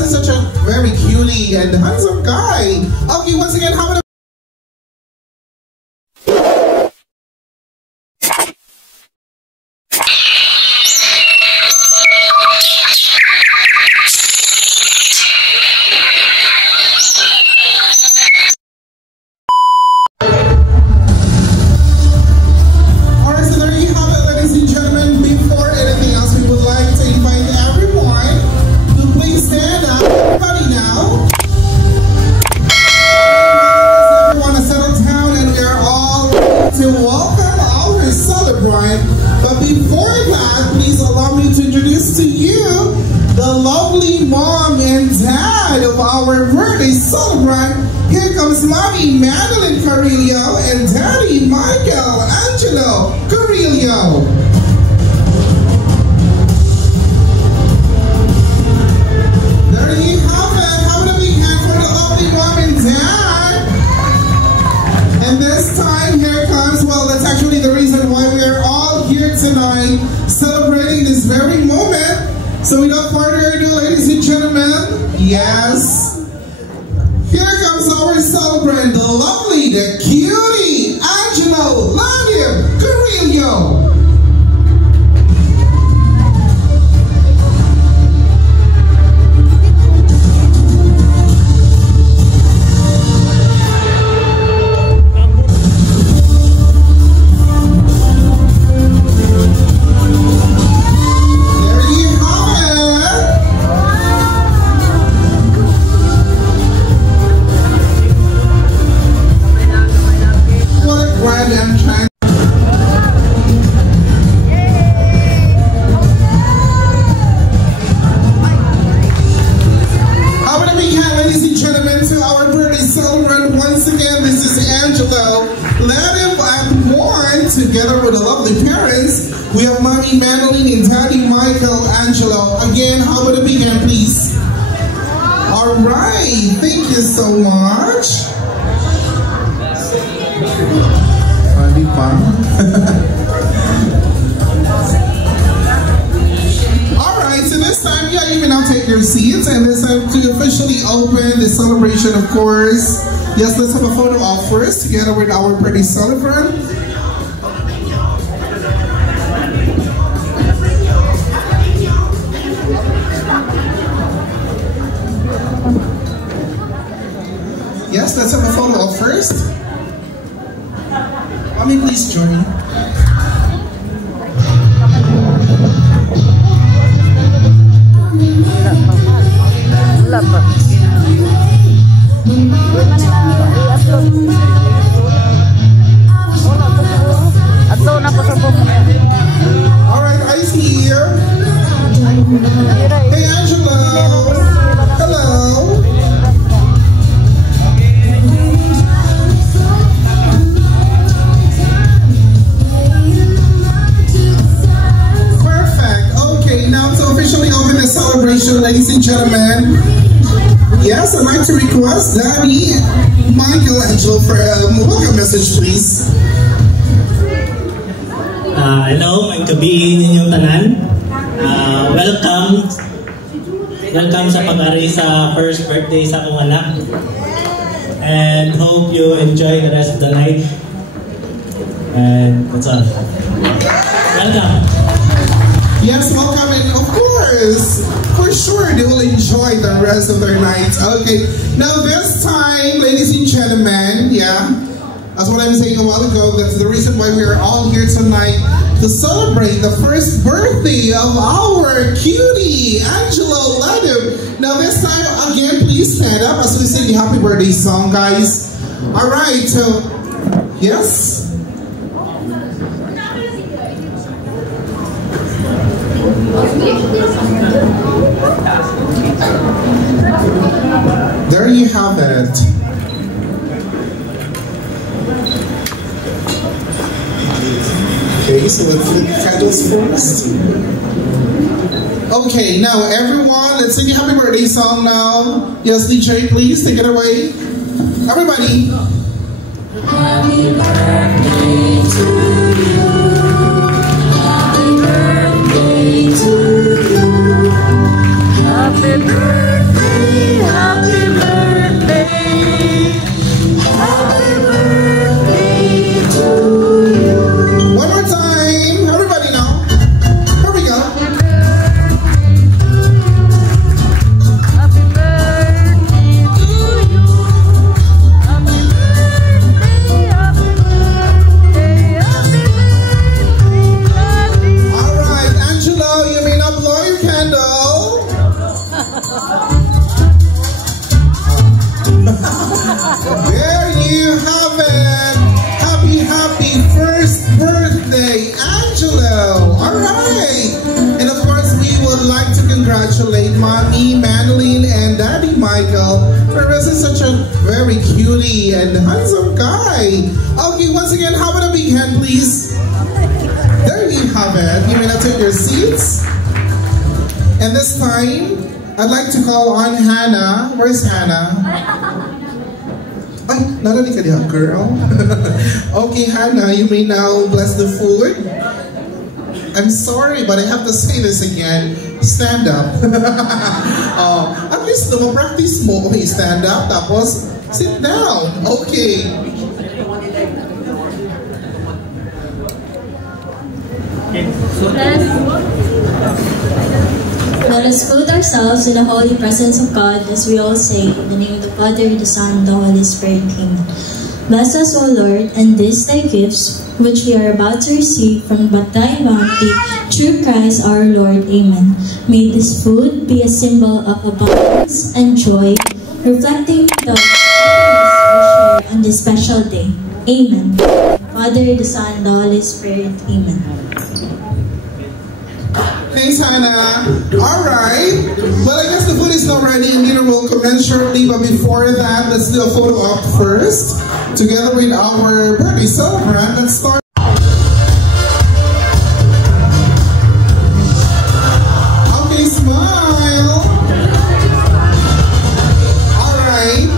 this is such a very cutie and handsome guy. Okay, once again, how about here comes Mommy Madeline Carrillo and Daddy Michael Angelo Carrillo. There you have it. How about a big hand for the lovely mom and dad? And this time, here comes, well, that's actually the reason why we are all here tonight, celebrating this very moment. So without further ado, ladies and gentlemen, yes. Here comes our celebrant, the lovely, the cutie, Angelo Carrillo. Together with the lovely parents, we have Mommy Madeline and Daddy Michael Angelo. Again, how about a big hand, please? All right, thank you so much. All right, so this time, yeah, you may now take your seats, and it's time to officially open the celebration, of course. Yes, let's have a photo op first, together with our pretty celebrant. Yes, let's have a photo op first. Mommy, please join me. All right, eyes here. Hey, Angelo. Hello. Celebration, ladies and gentlemen. Yes, I'd like to request Daddy Michael Angelo for a welcome message, please. Hello, ang gabi ninyong tanan. Welcome sa pag-ari sa first birthday sa akong anak. And hope you enjoy the rest of the night. And that's all. Welcome. Yes, welcome, and of course, for sure, they will enjoy the rest of their night. Okay, now this time, ladies and gentlemen, yeah, that's what I was saying a while ago. That's the reason why we are all here tonight, to celebrate the first birthday of our cutie, Angelo Ladu. Now this time, again, please stand up as we sing the happy birthday song, guys. All right, so, yes. There you have it. Okay, so let's hit candles first. Okay, now everyone, let's sing a happy birthday song now. Yes, DJ, please take it away. Everybody. Happy birthday to you. Happy birthday to you. Happy birthday. beauty and handsome guy. Okay, once again, how about a big hand, please? There you have it. You may now take your seats. And this time, I'd like to call on Hannah. Where's Hannah? Ay, narinig ka diyan, girl. Okay, Hannah, you may now bless the food. I'm sorry, but I have to say this again. Stand up. At least practice mo. Okay, stand up. Tapos, sit down. Okay. Let us put ourselves in the holy presence of God as we all say, in the name of the Father, the Son, and the Holy Spirit. Amen. Bless us, O Lord, and these thy gifts, which we are about to receive from thy bounty, through Christ our Lord. Amen. May this food be a symbol of abundance and joy, reflecting the happiness we share on this special day. Amen. Father, the Son, and the Holy Spirit. Amen. Thanks, Hannah. Alright. Well, I guess the food is not ready and dinner will commence shortly. But before that, let's do a photo op first. Together with our birthday celebrant. Let's start. Okay, smile. Alright.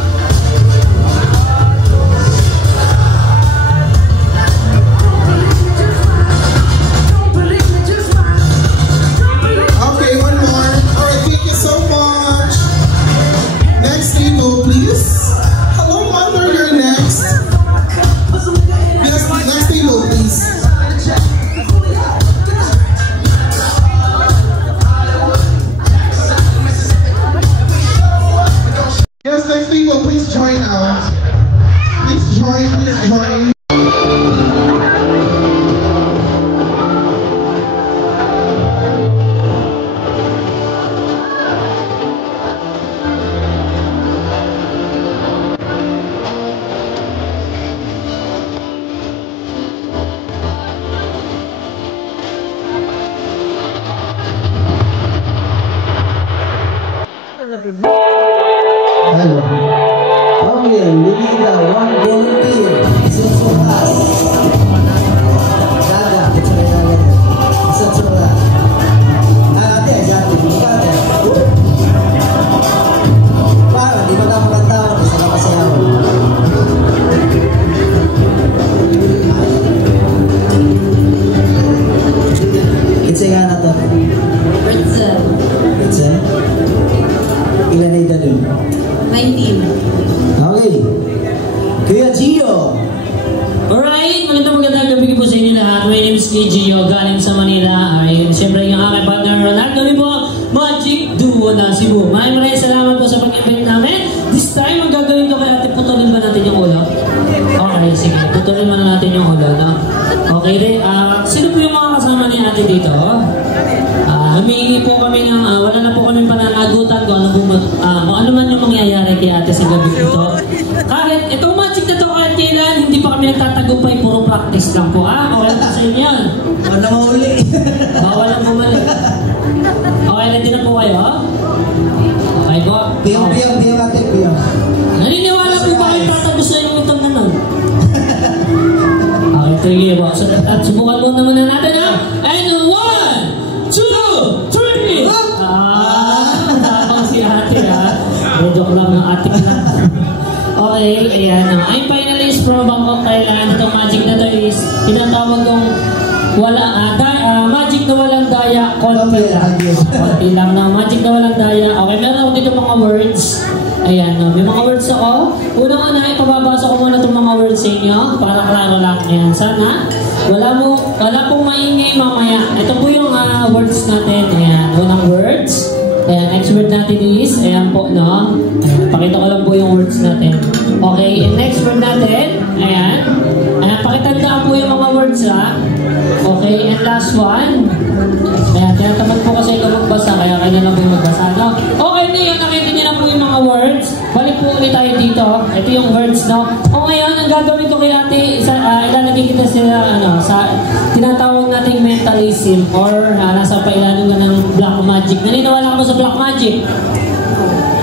Okay, one more. Alright, thank you so much. Next table, please. Hello, mother, you're next. Yes, next table, please. Yes, next table, please join out. Please join, please join. Hello. Okay, we need one volunteer. Isang sukas. Daga, ito na yan. Isang sukas. Ate, ate, ate. Para, di ba ka makatawa? Isa ka masayaw. Kitsa nga na to. Britzel. Kitsa? Ilan ay dalun? 19. Okay. Kuya Gio. Alright, magandang gabi po sa inyo lahat. My name is Gio, galing sa Manila. Ayun, siyempre yung aking partner Ronald. Kami po, Magic Duo na Cebu. Maraming salamat po sa pag-invite namin. This time, ang gagawin ko kay ate, putulin ba natin yung ulo? Okay, sige. Putulin ba natin yung ulo, no? Okay, then, sino po yung mga kasama ni ate dito? Humingi po kami ng, wala na po kami pananagutan kung ano man yung mangyayari kay ate sa gabi ito. Kahit itong magic na to kahit kailan, hindi pa kami nagtatagumpay, puro practice lang po. Okay lang sa inyo yan. Wala mauli. Bawal lang bumalik. Okay lang din na po kayo? Okay po? Piyong ate, piyong. Naniniwala po ba kayo tatagos sa yung itong nanon? Okay, sige po. So, at subukan mo naman na natin ha. And 1, 2, 3! Tapang si ate ha. Joke lang ng ate na. Okay, ayan. I'm finalist from Bangkok, Thailand. Itong magic na to is tinatawag kong magic na walang daya, konti lang. Konti lang na magic na walang daya. Okay, meron ako dito mga words. Ayan, no? May mga words ako. Unang-una, ipababasa ko muna itong mga words sa inyo para klaro lang yan. Sana wala pong maingay mamaya. Ito po yung words natin. Ayan, unang words. Ayan, next word natin is, ayan po, no? Ayan, pakita ko lang po yung words natin. Okay, and next word natin, ayan. Ayan, pakitandaan po yung mga words, ha? Okay, and last one. Ayan, tinatamad po kasi ito magbasa, kaya kanya lang po yung magbasa, no? Okay, ngayon, nakita niyo na po yung mga words. Balik po ulit tayo dito. Ito yung words, no? O ngayon, ang gagawin ko kay ate, ilalagay kita sila, sa tinatawag nating mentalism or nasa pailalim ka ng black magic. Naniniwala ka ba sa black magic?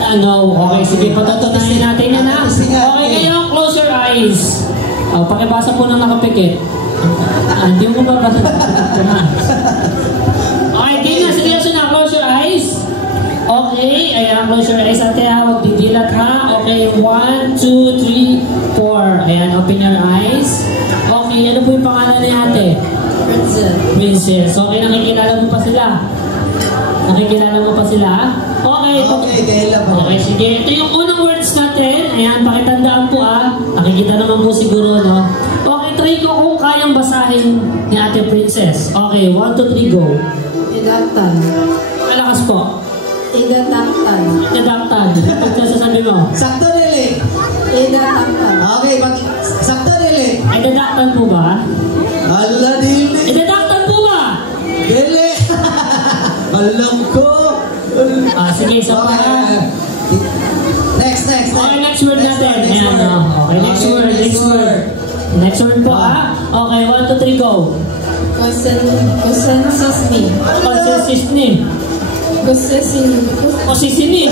No. Okay, sige, patutunayan natin yan ha. Okay kayo, close your eyes. Pakibasa po ng nakapikit. Hindi mo babasa. Okay, game na. Seryoso na. Close your eyes. Okay, ayan, close your eyes. Ate ha, huwag didilat ha. Okay, 1, 2, 3, 4. Ayan, open your eyes. Okay, ano po yung pangalan ni ate? Princess. Okay, nakikilala mo pa sila? Nakikilala mo pa sila? Okay. Okay, sige. Ito yung unang words natin. Ayan, pakitandaan po Nakikita naman po siguro, no? Okay, try ko kung kayang basahin ni Ate Princess. Okay, 1, 2, 3, go. Idaktan. Malakas po. Idadaktan. Idadaktan. Pagkasasabi mo. Sakto nili. Idadaktan. Okay, sakto nili. Idadaktan po ba? Ala dili. Idadaktan po ba? Dili. Alam ko. Sige, isa pa. Next. Okay, next word natin. Ayan, okay, next word. Next word po Okay, 1, 2, 3, go. Konsensisni. Konsisini.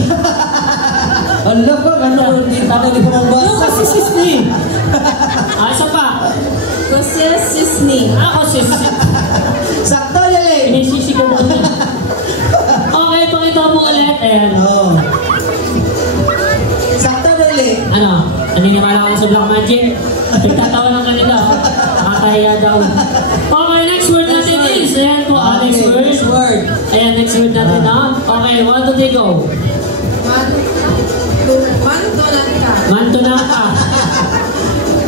Ala ko, hindi pa mabasa. Konsisini. Isa pa. Konsensisni. Konsisini. Sakto nili. Inisisigaw daw niya. Okay, pakita mo ulit. Ayan. Sakto nili. Ano? Naniniwala ka na sa Black Magic? Pagtatawa ng kanila. Nakakahiya daw. Okay, next word natin is. Ayan po. Next word. Ayan, next word natin Okay, 1, 2, 3, go. Mantunaka.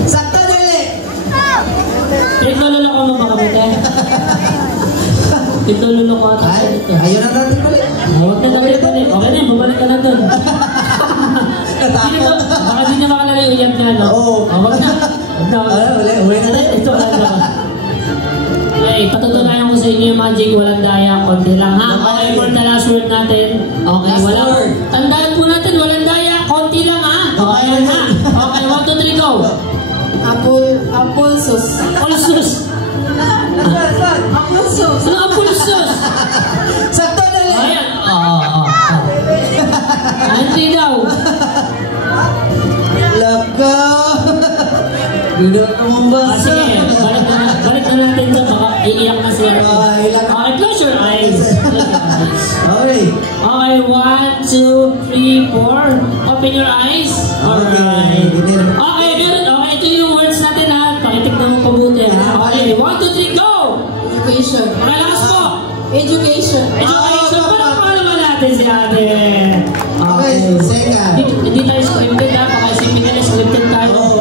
Sakto nili. Tiglululo ko mo baka bute. Tiglululo ko ata dito. Ayun na natin balik. Huwag na balik. Okay na, bumalik ka na doon. Baka di na makalala yung uyab na, no? Oo. Huwag na. Uli na. Ito lang naman. Okay, patutunayan ko sa inyo yung magic, walang daya, konti lang ha. Okay, for the last word natin. Okay, word. Tandaan po natin, walang daya, konti lang ha. Okay, ha. Okay, 1, 2, 3, go. Apulsos. Apulsos. Apulsos. Ano apulsos? Sakto nili. Ayan. Hindi daw. Alam ko. Hindi ko mabasa. Sige, balik na natin ito. Baka iiyak na siya. Okay, close your eyes. Okay. Okay, 1, 2, 3, 4. Open your eyes. Alright. Okay, meron. Okay, ito yung words natin ha. Pakitignan mo pabuti ha. Okay, 1, 2, 3, go! Education. Malakas po. Education. Education. Parang naman natin si ate. Okay, second. Hindi tayo scripted ha. Baka isipin nila scripted tayo.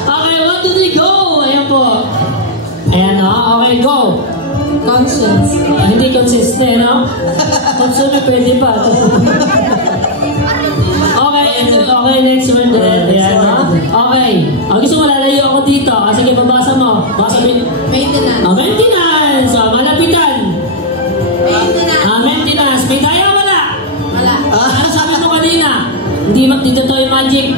Okay, 1, 2, 3, go! Ayan po. Ayan okay, go. Conscience. Hindi consistent, no? Consume, pwede pa. Okay, next word din. Okay. Gusto mo lalayo ako dito. Sige, babasa mo. Maintenance. Maintenance. Malapitan. Maintenance. May daya wala? Wala. Ano sabi mo kanina? Hindi dito to yung magic.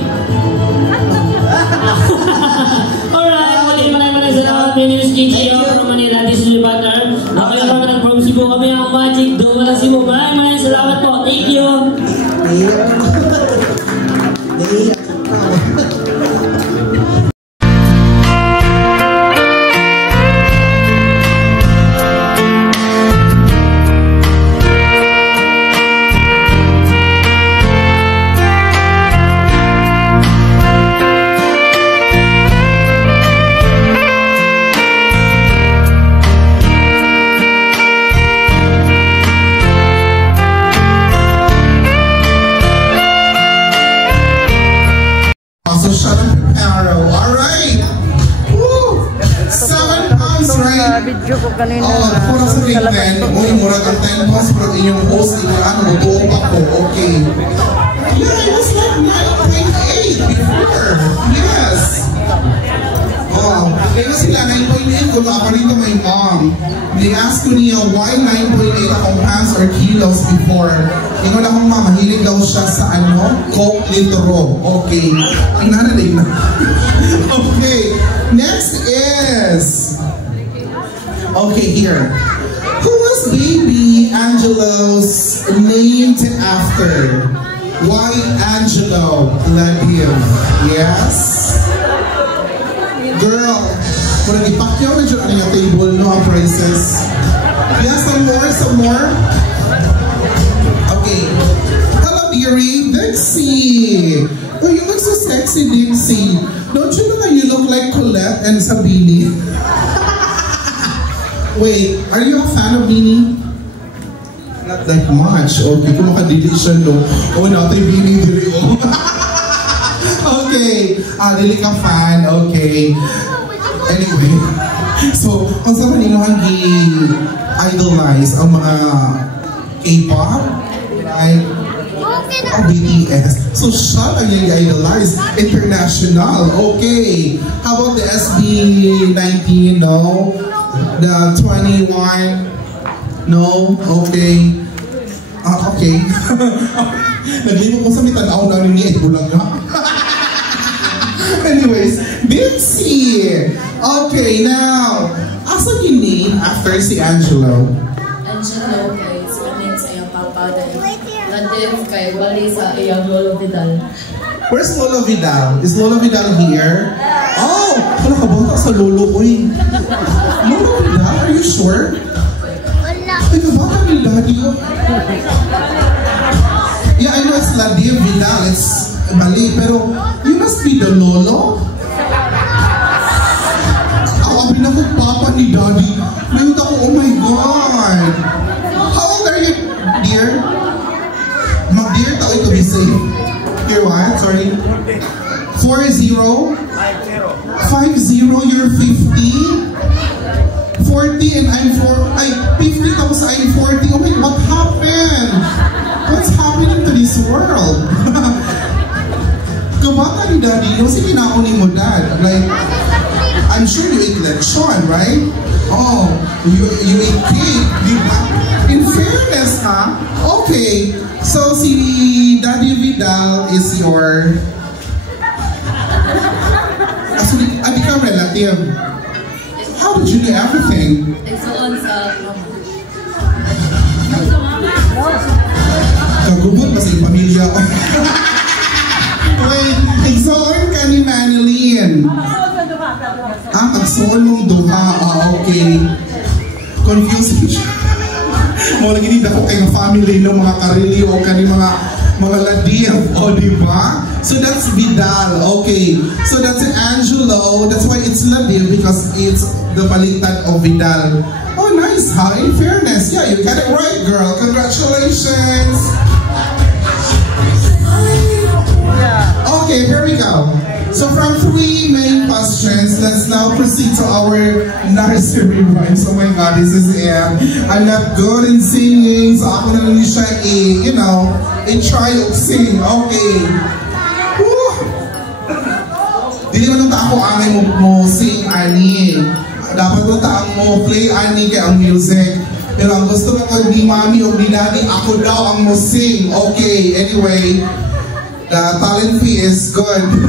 Alright, maraming salamat. My name is GGO from Manila. This is my partner. Ako yung partner from Cebu. Kami ang magic. Doon wala Cebu. Maraming salamat po. Thank you. Video ko kanina para sa weekend, murag ang 10 pounds pero inyong host, bubuo ako, okay. Yeah, it was like 9.8 before. Yes. Kaya sila 9.8 kung ako rito my mom. They asked ko niya why 9.8 akong pounds or kilos before. Yung wala akong mama, mahilig daw siya sa Coke litro. Okay. Ang nanalig na. Okay. Next is... Okay, here. Who was baby Angelo's named after? Why Angelo Ladim? Yes? Girl, kung nag-ipakyaw na dyan ano yung table, no, ang prices. Yeah, some more. Okay. Hello, dearie. Dixie. Oh, you look so sexy, Dixie. Don't you know that you look like Colette and Sabini? Wait, are you a fan of Beanie? Not that much. Okay, kung makadili siya, no? Oh, natin Beanie, diri, oh. Okay. Dili ka fan. Okay. Anyway. So, kung saan ninyo idolize ang mga K-pop, like BTS. So, siya lang yung idolize. International. Okay. How about the SB19? No? The 21? No? Okay. Okay. Naglimo ko sa mitanaw na rin niya. Bulang nga. Anyways, Dixie. Okay, now, asa yung name after si Angelo? Angelo kay Swanin sa iyang papa dahil Ladim kay Wali sa iyang Lolo Vidal. Where's Lolo Vidal? Is Lolo Vidal here? Oh! Wala ka bata sa Lolo ko eh. Lolo Vidal? Are you sure? Ay, kabata ni Daddy ko. Yeah, I know it's Ladim Vidal. It's mali. Pero, you must be the Lolo? Ang pinakapapa ni Daddy. Ngayon ako, oh my God. How old are you, dear? Mag-dear tao ito be safe. You're what? Sorry? 40? 50? You're 50? 40 and I'm 50 tapos I'm 40. Oh my God, what happened? What's happening to this world? Kabata ni Daddy, no? Sige na ako ni mo, Dad. Like, I'm sure you ate lechon, right? Oh, you ate cake, di ba? In fairness, ha? Okay, so si Daddy Vidal is your... Actually, di ka relative. How did you do everything? Igsoon sa Kagubot ba sa iyong pamilya? Wait, igsoon ka ni Manilyn. Agsoon mong duha. Okay. Confusing siya. Mga lagi nila ko kayong family ng mga karili o kani mga Ladim. O, diba? So that's Vidal. Okay. So that's Angelo. That's why it's Ladim because it's the baliktad of Vidal. Oh, nice, ha? In fairness. Yeah, you got it right, girl. Congratulations. Okay, here we go. So from 3 main questions, let's now proceed to our nursery rhymes. Oh my God, this is I'm not good in singing, so ako na lang siya try to sing. Okay. Woo! Dili man ang tako angay mo sing ani. Dapat mo taang mo play ani kay ang music. Pero ang gusto ko ni Mami o ni Daddy, ako daw ang mo sing. Okay, anyway. The talent fee is good.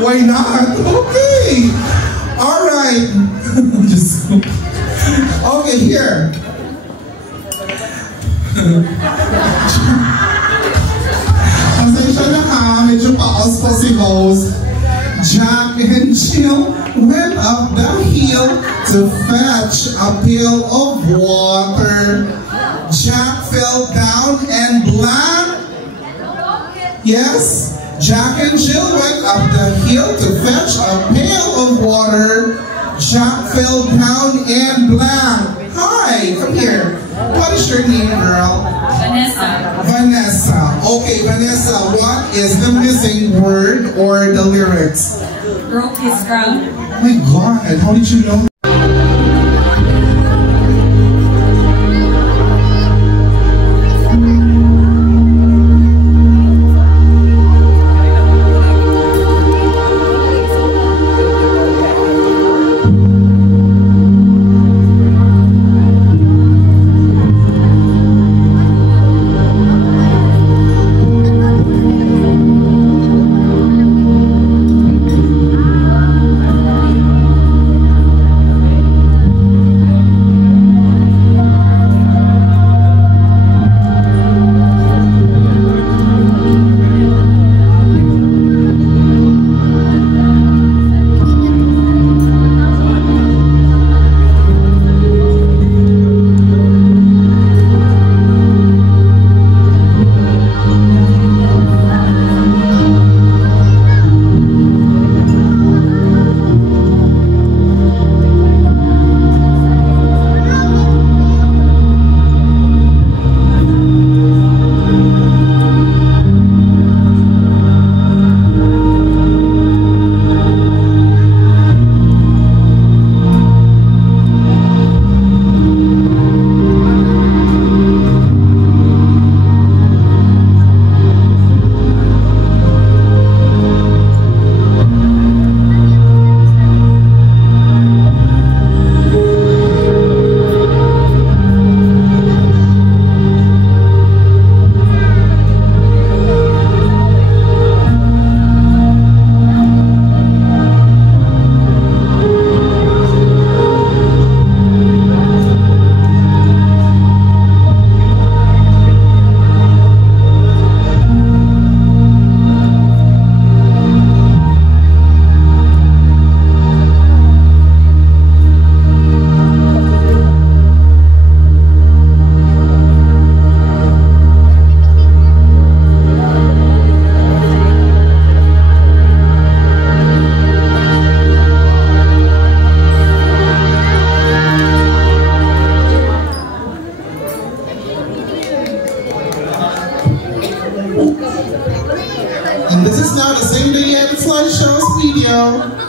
Why not? Okay. All right. Okay, here. Pasensya na ha, medyo paos pa si host. Jack and Jill went up the hill to fetch a pail of water. Jack fell down and blank. Yes, Jack and Jill went up the hill to fetch a pail of water. Jack fell down and blank. Hi, come here. What is your name, girl? Vanessa. Vanessa. Okay, Vanessa, what is the missing word or the lyrics? Broke his crown. Oh my God, how did you know? And this is now the same day you had the slideshows video.